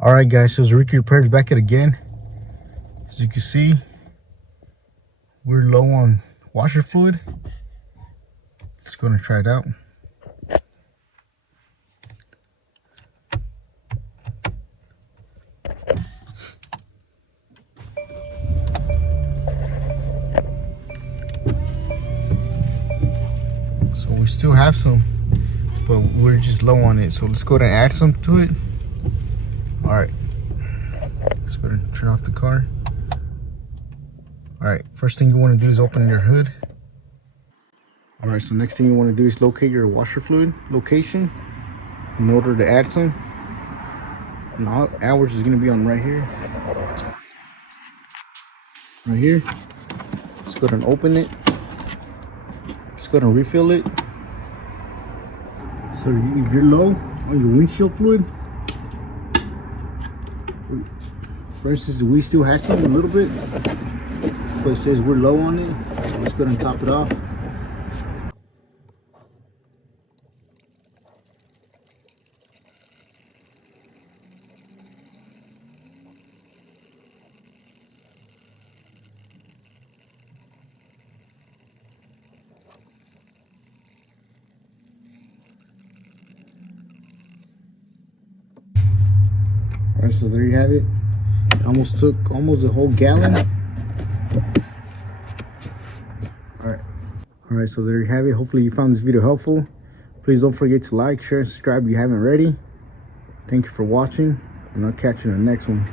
All right, guys, so Ricky Repairs back at again. As you can see, we're low on washer fluid. Let's go and try it out. So we still have some, but we're just low on it. So let's go ahead and add some to it. All right, let's go ahead and turn off the car. All right, first thing you want to do is open your hood. All right, so next thing you want to do is locate your washer fluid location in order to add some. And ours is going to be on right here. Right here. Let's go ahead and open it. Let's go ahead and refill it. So if you're low on your windshield fluid, for instance, we still have some a little bit, but it says we're low on it. So let's go ahead and top it off. All right, so there you have it. Almost took a whole gallon. All right, so there you have it. Hopefully you found this video helpful. Please don't forget to like, share, and subscribe if you haven't already. Thank you for watching, and I'll catch you in the next one.